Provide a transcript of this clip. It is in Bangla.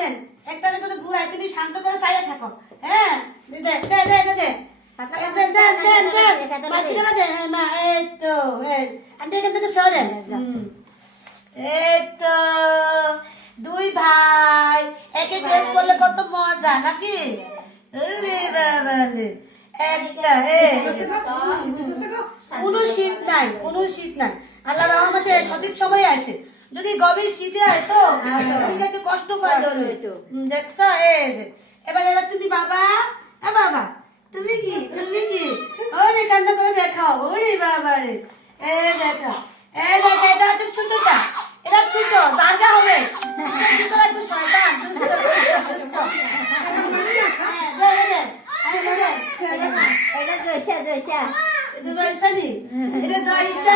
দেন একটা করে ঘুরাই তুমি শান্ত করে সাইডে থাকো হ্যাঁ দে দে দে দে দে দে দেন দেন দেন দেন মাছি না দে হ্যাঁ মা এই তো এই আন্টি এখান থেকে সরেন এই তো দুই ভাই একে ড্রেস পরলে কত মজা নাকি আরে বাবা রে একটা কোনো শীত নাই কোনো শীত নাই আল্লাহ রহমতে সঠিক সময় আছে যদি গভীর শীতে হয় তো একটু কষ্ট করে দেখছো এই যে এবার এবার তুমি বাবা বাবা তুমি কি ওরে কান্না করে দেখাও ওরে বাবা রে দেখা এটা হচ্ছে ছোটটা এটা ছোট জায়গা হবে একটু শয়তান এটা জয়সানি এটা জয়সা